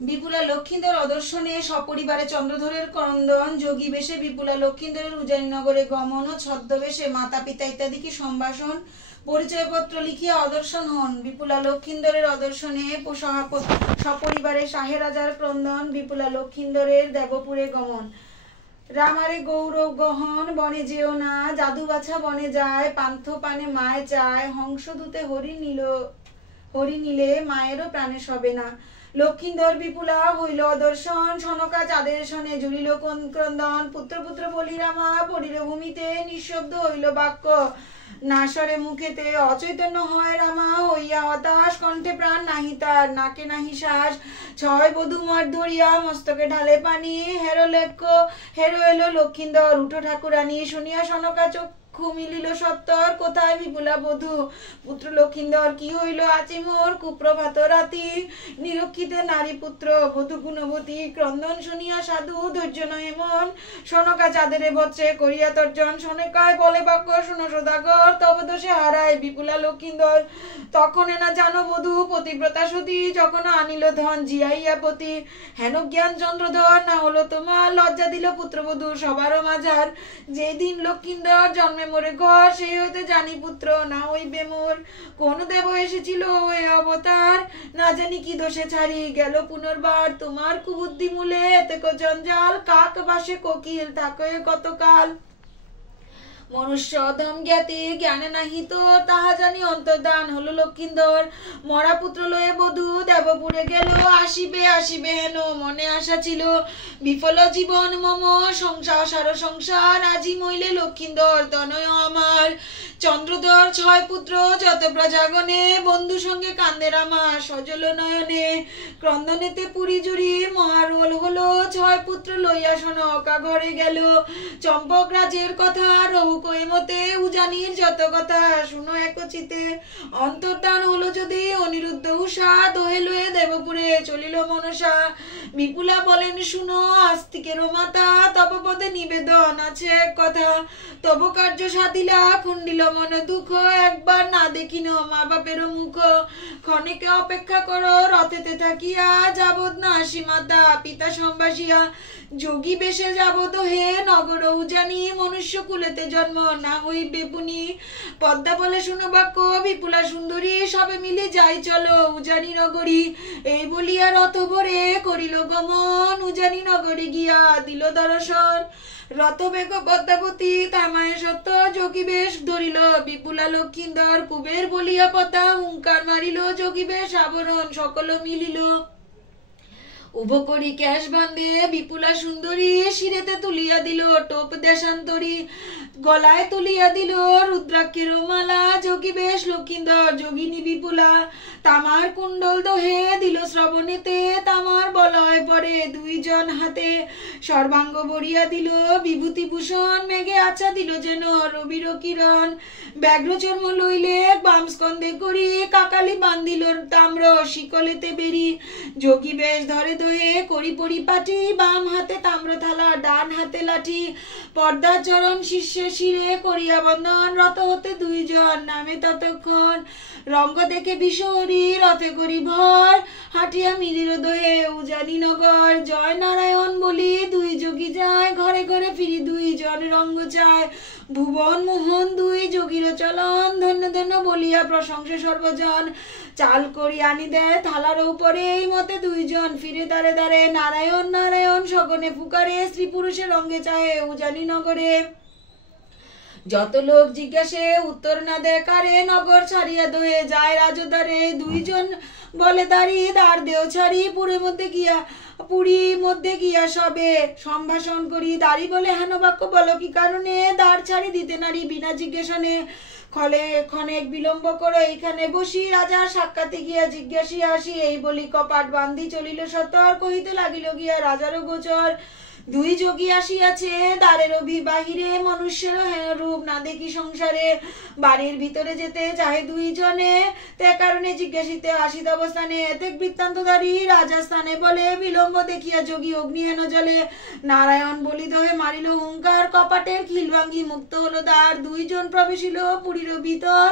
বিপুলা লক্ষিন্দর অদর্শনে সপরিবারে চন্দ্রধরের ক্রন্দন, যোগী বেশে বিপুলা লক্ষিন্দরের উজানিনগরে গমন ও ছদ্মবেশে মাতা পিতা ইত্যাদিকে সম্ভাষণ পরিচয়পত্র লিখিয়া অদর্শন হন। বিপুলা লক্ষিন্দরের অদর্শনে সপরিবারে শাহে রাজার ক্রন্দন, বিপুলা লক্ষিন্দরের দেবপুরে গমন। রামারে গৌরব গহন বনে যেও না, জাদু বাছা বনে যায়, পান্থ পানে মায় চায়, হংসদূতে হরি নিলে মায়েরও প্রাণে সবে না। লক্ষিন্দর বিপুলা হইল দর্শন, সনকা চাঁদের শনে জুড়িল ক্রন্দন, পুত্র পুত্র বলি রামা পড়িল ভূমিতে, নিঃশব্দ হইল বাক্য নাসরে মুখেতে, অচৈতন্য হয় রামা হইয়া হতাশ, কণ্ঠে প্রাণ নাহি তার, নাকে নাহি শ্বাস, ছয় বধূ মঠ ধরিয়া মস্তকে ঢালে পানি, হেরো এলো লক্ষিন্দর উঠো ঠাকুরানী, শুনিয়া সনকা চক্ষু মিলিল সত্তর, কোথায় বিপুলা বধূ পুত্র লক্ষিন্দর, কি হইল আচি মোর কুপ্রভাত রাতি, নিরক্ষিতে নারী পুত্র বধূ গুণবতী, ক্রন্দন শুনিয়া সাধু ধৈর্য নহে মন, সনকা চাঁদেরে বৎসে করিয়া তর্জন, সনকায় বলে বাক্য শুনো সদাগর, তব দোষে হারায় বিপুলা লক্ষিন্দর, তখন না জানো বধূ পতিব্রতা সতী, যখন আনিল ধন জিয়াইয়া পতি, হেন জ্ঞান চন্দ্রধর না হলো তোমার, লজ্জা দিল পুত্রবধূ সবারও মাঝার, যেদিন লক্ষিন্দর জন্মে মোরে ঘর, সেই হইতে জানি পুত্র না হইবে মোর, কোন দেব এসেছিল এ অবতার, না জানি কি দোষে ছাড়ি গেল পুনর্বার, তোমার কুবুদ্ধি মূলে এতে জঞ্জাল, কাক বাসে কোকিল থাকে কতকাল, মনুষ্য অধম জ্ঞাতি জ্ঞানে নাহি তোর, তাহা জানি অন্তর্দান হলো লক্ষিন্দর, মরা পুত্র লয়ে বধূ দেবপুরে গেল, আসিবে আসিবে হেন মনে আশা ছিল, বিফল জীবন মম সংসার, আজি মইলে লক্ষিন্দর তনয় আমার, চন্দ্রধর ছয় পুত্র যত প্রজাগণে, বন্ধু সঙ্গে কান্দে রামা সজল নয়নে, ক্রন্দনেতে পুরী জুড়ি মহারোল হলো, ছয় পুত্র লইয়া সনকা ঘরে গেল, চম্পক রাজের কথা রহু মতে, উজানির যত কথা শুনো একচিতে, অন্তর্দান হলো যদি অনিরুদ্ধ উষা, দোহে লয়ে দেবপুরে চলিল মনসা, বিপুলা বলেন শুনো আস্তিকেরও মাতা, তব পদে নিবেদন আছে এক কথা, তব কার্য সাধিলা খণ্ডিল মন দুঃখ, একবার না দেখিন মা বাপেরও মুখ, ক্ষণেকে অপেক্ষা করো রথেতে থাকিয়া, যাবৎ না আসি মাতা পিতা সম্ভাসিয়া, যোগী বেশে যাবত হে নগর উজানি, মনুষ্য কুলেতে জন্ম না হইবে পুনি, পদ্মা বলে শুনো বাক্য বিপুলা সুন্দরী, সবে মিলে যাই চলো উজানি নগরী, এই বলিয়া রথ ভরে করিল গমন, উজানি নগরী গিয়া দিল দর্শন, রথ বেগ পদ্মাবতী তামায় সত্য, যোগী বেশ ধরিল বিপুলা লক্ষিন্দর, কুবের বলিয়া পদ্মা হুঙ্কার মারিল, যোগী বেশ আবরণ সকল মিলিল, উভো করি ক্যাশ বান্ধে বিপুলা সুন্দরী, শিরেতে তুলিয়া দিল টোপ দেশান্তরী, গলায় তুলিয়া দিল রুদ্রাক্ষের মালা, যোগী বেশ লক্ষিন্দর যোগিনী বিপুলা, তামার কুণ্ডল দোহে দিল শ্রবণেতে, তামার বলয় পরে দুইজন হাতে, সর্বাঙ্গ বরিয়া দিল বিভূতি ভূষণ, মেঘে আচ্ছা দিল যেন রবির কিরণ, ব্যাঘ্র চর্ম লইলে বাম স্কন্ধে করি, কাকালি বান্ধিল তাম্র শিকলেতে বেরি, যোগী বেশ ধরে দোহে করি পরিপাটি, বাম হাতে তাম্র থালা ডান হাতে লাঠি, পর্দার চরণ শীর্ষে শিরে করিয়া বন্ধন, রথ হতে দুইজন নামে ততক্ষণ, রঙ্গ দেখে বিশহরী রথে করি ভর, হাঁটিয়া মিলিল দোহে উজানি নগর, জয় নারায়ণ বলি দুই যোগী যায়, ঘরে ঘরে ফিরি দুইজন রঙ্গ চায়, ভুবন মোহন দুই যোগীর চলন, ধন্য ধন্য বলিয়া প্রশংসা সর্বজন, চাল করি আনি দেয় থালার উপরে, এই মতে দুইজন ফিরে দাঁড়ে দাঁড়ে, নারায়ণ নারায়ণ সগনে ফুকারে, স্ত্রী পুরুষের রঙ্গে চাহে উজানি নগরে, যত লোক জিজ্ঞাসে উত্তর না দেয় কারে, নগর ছাড়িয়া দোহে যায় রাজদ্বারে, দুইজন বলে দাঁড়ি দ্বার দেও ছাড়ি, পুরীর মধ্যে গিয়া সবে সম্ভাষণ করি, দাঁড়ি বলে হেন বাক্য বলো কি কারণে, দ্বার ছাড়ি দিতে নারী বিনা জিজ্ঞাসনে, ক্ষণেক বিলম্ব করো এইখানে বসি, রাজার সাক্ষাতে গিয়া জিজ্ঞাসিয়া আসি, এই বলি কপাট বান্ধি চলিল সতর, কহিতে লাগিল গিয়া রাজারও গোচর, দুই যোগী আসিয়াছে দ্বারের বাহিরে, মনুষ্যের রূপ না দেখি সংসারে। বাড়ির ভিতরে যেতে চাহে দুইজনে, তে কারণে জিজ্ঞাসিতে আসিত অবস্থানে। এতে বৃত্তান্তধারী রাজস্থানে বলে, বিলম্ব দেখিয়া যোগী অগ্নি হেন জলে। নারায়ণ বলিত হয়ে মারিল হুঙ্কার, কপাটের খিল ভাঙ্গি মুক্ত হলো দ্বার। দুইজন প্রবেশিল পুরীর ভিতর,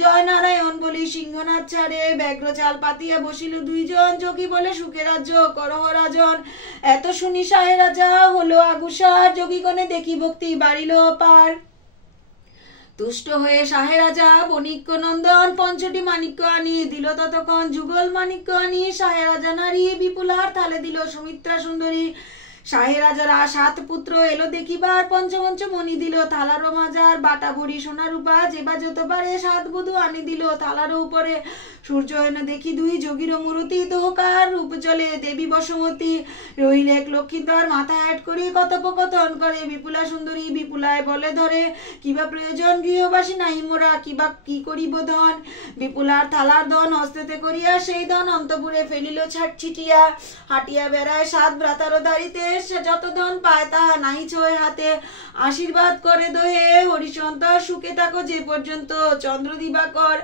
জয় নারায়ণ বলি সিংহনাথ ছাড়ে। ব্যাঘ্র চাল পাতিয়া বসিল দুইজন, যোগী বলে সুখে রাজ্য করহ রাজন। এত শুনি শাহে রাজা হলো আগুসার, যোগীগণে দেখি ভক্তি বাড়িল অপার। তুষ্ট হয়ে শাহে রাজা বণিক্য নন্দন, পঞ্চটি মাণিক্য আনি দিল ততক্ষণ। যুগল মাণিক্য আনি শাহে রাজা নারী, বিপুলার থালে দিল সুমিত্রা সুন্দরী। শাহে রাজারা 7 পুত্র এলো দেখিবার, পঞ্চমঞ্চ মণি দিল থালারও মাজার। বাটা ভরি সোনা রূপা যেবা যত পারে, 7 বধূ আনি দিল থালারও উপরে। সূর্য হেন দেখি দুই যোগীর মূরতি, তোহকার রূপ চলে দেবী বসমতী। রহিল এক লক্ষ্মীধর মাথা হেট করি, কথোপকথন করে বিপুলা সুন্দরী। বিপুলায় বলে ধরে, কিবা প্রয়োজন গৃহবাসী নাহি মোরা, কিবা কি করিব ধন। বিপুলার থালার ধন হস্তেতে করিয়া, সেই ধন অন্তপুরে ফেলিল ছিটিয়া। হাটিয়া বেড়ায় 7 ভ্রাতারও দাঁড়িতে, সে যত ধন পায় তাহা নাহি ছোঁয় হাতে। আশীর্বাদ করে দোহে হরিশন্তর, সুখে থাকো যে পর্যন্ত চন্দ্র দিবাকর।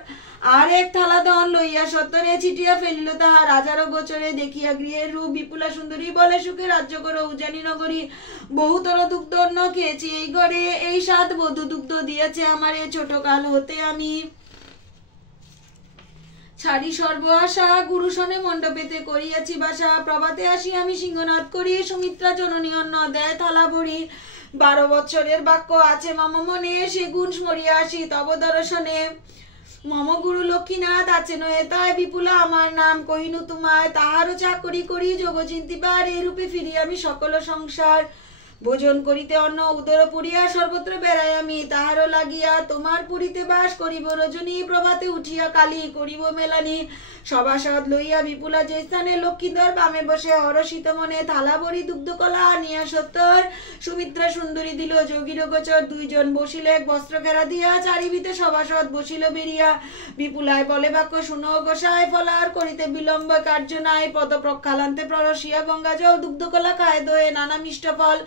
আর এক থালা ধন লইয়া সত্তরে ছিটিয়া ফেলিল তাহা রাজারও গোচরে। দেখিয়া গৃহের রূপ বিপুলা সুন্দরী, বলে সুখে রাজ্য করো উজানি নগরী। বহুতর দুগ্ধ অন্ন খেয়েছি এই ঘরে, এই 7 বধূ দুগ্ধ দিয়েছে আমারে ছোট কাল হতে আমি। ছাড়ি সর্ব আশা গুরু সনে মণ্ডপেতে করিয়াছি বাসা। প্রভাতে আসি আমি সিংহনাথ করি, সুমিত্রা জননী অন্ন দেয় থালা ভরি। 12 বৎসরের বাক্য আছে মম মনে, সে গুণ স্মরিয়া আসি তব দর্শনে। মম গুরু লক্ষ্মীনাথ আছে নয়ে তাই, বিপুলা আমার নাম কহিনু তোমায়। তাহারও চাকরি করি যোগ চিন্তিবার, এই রূপে ফিরি আমি সকল সংসার। ভোজন করিতে অন্ন উদর পুরিয়া, সর্বত্র বেড়াই আমি তাহারও লাগিয়া। তোমার পুরীতে বাস করিব রজনী, প্রভাতে উঠিয়া কালী করিব মেলানি। সভাসদ লইয়া বিপুলা যে স্থানে, লক্ষ্মীধর বামে বসে হরষিত মনে। থালা ভরি দুগ্ধকলা আনিয়া সত্তর, সুমিত্রা সুন্দরী দিল যোগীর গোচর। দুইজন বসিল এক বস্ত্র ঘেরা দিয়া, চারিভিতে সভাসদ বসিল বেরিয়া। বিপুলায় বলে বাক্য শুনো গোসাই, ফলার করিতে বিলম্ব কার্য নাই। পদ প্রক্ষালান্তে প্ররসিয়া গঙ্গা জল, দুগ্ধকলা খায় দোয়ে নানা মিষ্ট ফল।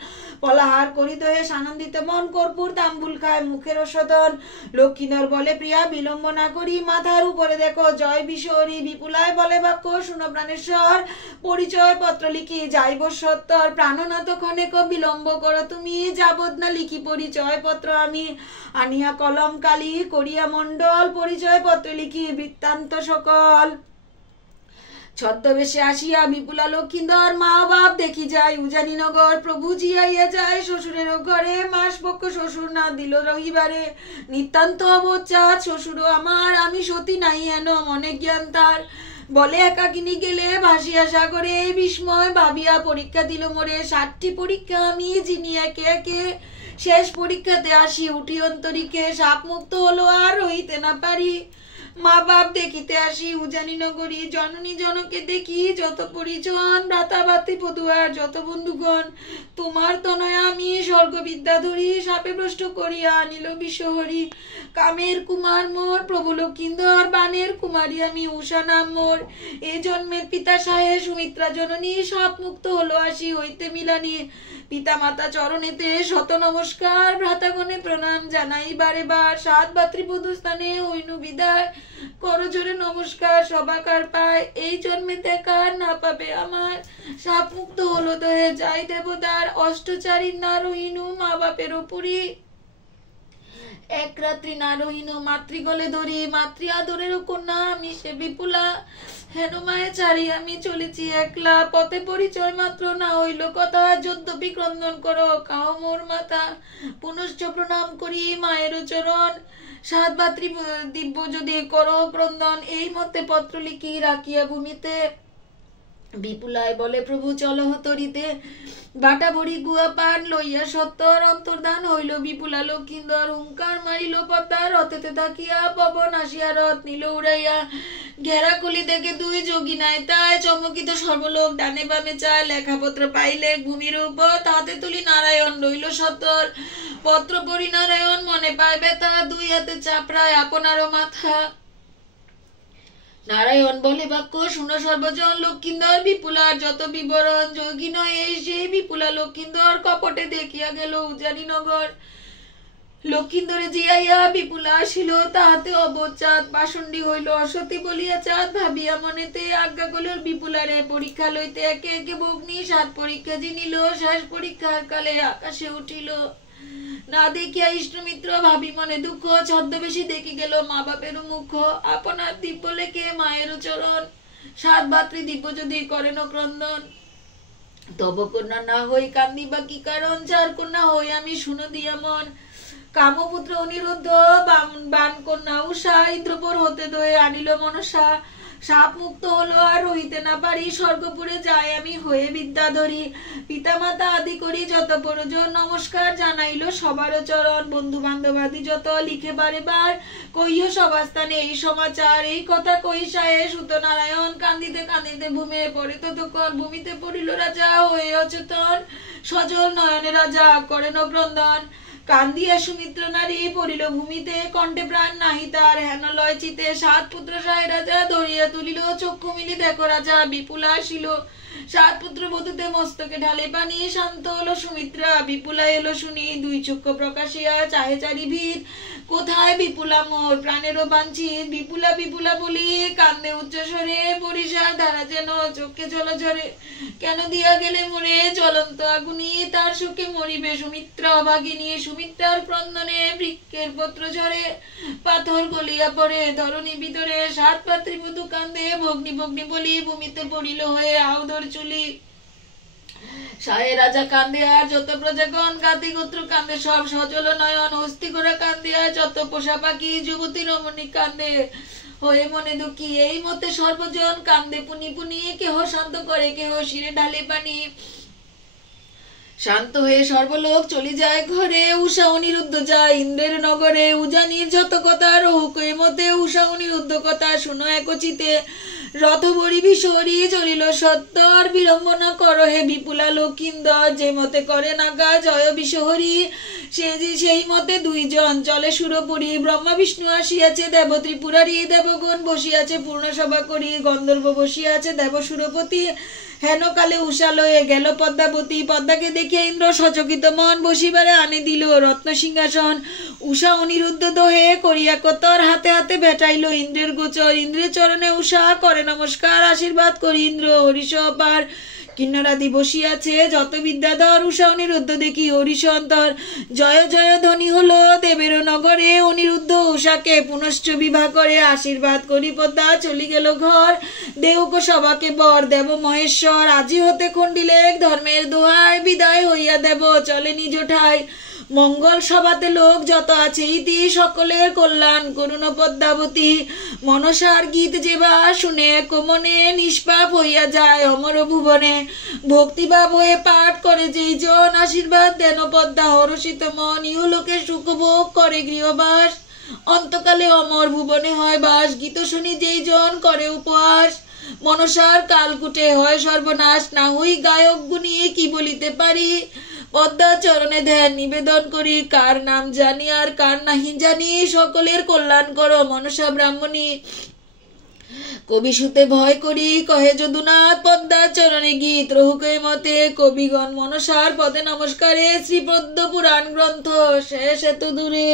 পলাহার করি দোহে সানন্দিত মন, কর্পূর তাম্বুল খায় মুখের ওষধন। লক্ষ্মীধর বলে প্রিয়া বিলম্ব না করি, মাথার উপরে দেখো জয় বিশহরী। বিপুলায় বলে বাক্য শুনো প্রাণেশ্বর, পরিচয় পত্র লিখি যাইব সত্তর। প্রাণনাথ ক্ষণেক বিলম্ব করো তুমি, যাবৎ না লিখি পরিচয় পত্র আমি। আনিয়া কলম কালি করিয়া মণ্ডল, পরিচয় পত্র লিখি বৃত্তান্ত সকল। ছদ্মবেশে আসিয়া বিপুলা লক্ষ্মীধর, মা বাপ দেখি যায় উজানি নগর। প্রভু জিয়াইয়া যায় শ্বশুরের ঘরে, মাস পক্ষ শ্বশুর না দিল রহিবারে। নিতান্ত অবচাত শ্বশুরও আমার, আমি সতী নাই হেন মনে জ্ঞান তার। বলে একাকিনী গেলে ভাসিয়া সাগরে, এই বিস্ময় ভাবিয়া পরীক্ষা দিল মোরে। 7টি পরীক্ষা আমি যিনি একে একে, শেষ পরীক্ষাতে আসি উঠি অন্তরিকে। সাপ মুক্ত হলো আর রহিতে না পারি, মা বাপ দেখিতে আসি উজানি নগরী। জননী জনকে দেখি যত পরিজন, ভ্রাতা ভাতৃ পদুয়ার যত বন্ধুগণ। তোমার তনয় আমি স্বর্গবিদ্যা ধরি, সাপে ভ্রষ্ট করিয়া আনিল বিশ্বহরি। কামের কুমার মোর প্রভু লক্ষ্মীধর, বানের কুমারী আমি উষা নাম মোর। এই জন্মের পিতা সাহে সুমিত্রা জননী, সাপ মুক্ত হলো আসি হইতে মিলানি। পিতা মাতা চরণেতে শত নমস্কার, ভ্রাতাগণে প্রণাম জানাই বারে বার। 7 ভাতৃপদ স্থানে হইনু বিদায়, করজোরে নমস্কার সবাকার পায়। এই জন্মে দেখার না পাবে আমার, সাপ মুক্ত হলো দহে যাই দেবদার। অষ্টচারী না রহিনু মা বাপের পুরী, এক রাত্রি না রহিনু মাতৃগলে ধরি। মাতৃ আদরের কন্যা আমি সে বিপুলা, হেন মায়ে চারি আমি চলেছি একলা। পথে পরিচয় মাত্র না হইল কথা, যদ্যপি ক্রন্দন করো কাও মোর মাতা। পুনশ্চ প্রণাম করি মায়ের চরণ, 7 ভাতৃ দিব্য যদি করো ক্রন্দন। এই মতে পত্র লিখি রাখিয়া ভূমিতে। বিপুলায় বলে প্রভু চলো তরিতে, বাটা ভরি গুয়া পান লইয়া সত্তর। অন্তর্ধান হইল বিপুলা লক্ষ্মীধর, হুঙ্কার মারিল পতা। রথেতে থাকিয়া পবন আসিয়া রথ নিল উড়াইয়া। ঘেরা কলি দেখে 2 যোগী নাই তাই, চমকিত সর্বলোক ডানে বামে চায়। লেখাপত্র পাইলে ভূমির উপর, তাহাতে তুলি নারায়ণ রইল সত্তর। পত্র পড়ি নারায়ণ মনে পায় ব্যথা, 2 হাতে চাপড়ায় আপনারও মাথা। নারায়ণ বলে বাক্য শুনো সর্বজন, লক্ষিন্দর বিপুলার যত বিবরণ যোগী নয় সেই বিপুলা লক্ষিন্দর কপটে দেখিয়া গেল উজানিনগর। লক্ষিন্দরে জিয়াইয়া বিপুলা আসিল, তাহাতে অবচাঁদ পাষণ্ডী হইল অসতী বলিয়া চাঁদ ভাবিয়া মনেতে আজ্ঞা করল বিপুলারে পরীক্ষা লইতে। একে একে ভগ্নী 7 পরীক্ষা জিনিল, শেষ পরীক্ষার কালে আকাশে উঠিল। না দেখিয়া ইষ্টমিত্র ভাবি মনে দুঃখ, ছদ্মবেশী দেখি গেল মা বাপের মুখ। আপনার দিব্য লেখে মায়ের চরণ, 7 ভাতৃ দিব্য যদি করেন ক্রন্দন। তব কন্যা না হই কান্দি বা কি কারণ, 4 কন্যা হই আমি শুনো দিয়া মন। কামপুত্র অনিরুদ্ধ, বান কন্যা উষা, ইন্দ্রপুর হতে দয়ে আনিল মনসা। সাপ মুক্ত হলো আর রহিতে না পারি, স্বর্গপুরে যাই আমি হয়ে বিদ্যাধরী। পিতা মাতা আদি করি যত প্রয়োজন, নমস্কার জানাইল সবার চরণ। বন্ধু বান্ধব আদি যত লিখে বারে বার, কইও সভাস্থানে এই সমাচার। এই কথা কই সায়ে সুত নারায়ণ, কান্দিতে কান্দিতে ভূমে পড়ে ততক্ষণ। ভূমিতে পড়িল রাজা হয়ে অচেতন, সজল নয়নে রাজা করেন ক্রন্দন। কান্দিয়া সুমিত্র নারী পড়িল ভূমিতে, কণ্ঠে প্রাণ নাহি তার হেন লয় চিতে। 7 পুত্র সায় রাজা ধরিয়া তুলিল, চক্ষু মিলি দেখো রাজা বিপুলা আসিল। 7 পুত্র বধূতে মস্তকে ঢালে পানি, শান্ত হলো সুমিত্রা বিপুলা এলো শুনি। 2 চক্ষু প্রকাশিয়া চাহে চারিভিত, কোথায় বিপুলা মোর প্রাণেরও বাঞ্ছিত। বিপুলা বিপুলা বলি কান্দে উচ্চস্বরে, বরিশার ধারা যেন চোখে জল ঝরে। কেন দিয়া গেলে মোরে জ্বলন্ত আগুনি, তার সুখে মরিবে সুমিত্রা অভাগিনী। সুমিত্রার ক্রন্দনে বৃক্ষের পত্র ঝরে, পাথর গলিয়া পড়ে ধরণী ভিতরে। 7 পাত্রী বধূ কান্দে, ভগ্নি ভগ্নি বলি ভূমিতে পড়িল হয়ে আউদর চুলি। সায়ে রাজা কান্দে আর যত প্রজাগণ, গাতি গোত্র কান্দে সব সজল নয়ন। হস্তি ঘোড়া কান্দে আর যত পোষা পাখি, যুবতী রমণী কান্দে হয়ে মনে দুঃখী। এই মতে সর্বজন কান্দে পুনি পুনি, কেহ শান্ত করে কেহ শিরে ঢালে পানি। শান্ত হয়ে সর্বলোক চলি যায় ঘরে, উষা অনিরুদ্ধ যায় ইন্দ্রের নগরে। উজানির যত কথা রহুক এ মতে, উষা অনিরুদ্ধ কথা শুনো একচিতে। রথ বরি বিশরি চলিল সত্তর, বিড়ম্বনা কর হে বিপুলা লক্ষিন্দর। যে মতে করে নাগা জয় বিশহরি, সেই মতে 2 জন চলে সুরপুরী। ব্রহ্মা বিষ্ণু আসিয়াছে দেব ত্রিপুরারি, দেবগণ বসিয়াছে পূর্ণ সভা করি। গন্ধর্ব বসিয়াছে দেব সুরপতি, হেন কালে উষা লয়ে গেল পদ্মাবতী। পদ্মাকে দেখে ইন্দ্র সচকিত মন, বসিবারে আনি দিল রত্ন সিংহাসন। উষা অনিরুদ্ধ দোহে করিয়া কতর, হাতে হাতে ভেটাইল ইন্দ্রের গোচর। ইন্দ্রের চরণে উষা করে নমস্কার, আশীর্বাদ করি ইন্দ্র হরিষ অপার। কিন্নরাদি বসিয়াছে যত বিদ্যাধর, উষা অনিরুদ্ধ দেখি হরিষ অন্তর। জয় জয় ধ্বনি হলো দেবের নগরে, অনিরুদ্ধ উষাকে পুনশ্চ বিবাহ করে। আশীর্বাদ করি পদ্মা চলি গেল ঘর, দেউক সভাকে বর দেব মহেশ্বর। আজি হতে খণ্ডিলে ধর্মের দোহায়, বিদায় হইয়া দেব চলে নিজ ঠাই। মঙ্গল সভাতে লোক যত আছে ইতি, সকলের কল্যাণ করুণ পদ্মাবতী। মনসার গীত যেবা শুনে কোমনে, নিষ্পাপ হইয়া যায় অমর ভুবনে। ভক্তিভাব হয়ে পাঠ করে যেই জন, আশীর্বাদ দেন পদ্মা হরষিত মন। ইহলোকে সুখভোগ করে গৃহবাস, অন্তকালে অমর ভুবনে হয় বাস। গীত শুনি যেই জন করে উপহাস, মনসার কালকুটে হয় সর্বনাশ। না হই গায়ক গুণী কি বলিতে পারি, পদ্মা চরণে ধ্যান নিবেদন করি। কার নাম জানি আর কার নাহি জানি, সকলের কল্যাণ করো মনসা ব্রাহ্মণী। কবি সুতে ভয় করি কহে যদুনাথ, পদ্মা চরণে গীত রহুক মতে। কবিগণ মনসার পদে নমস্কারে, শ্রী পদ্ম পুরাণ গ্রন্থ শেষ এত দূরে।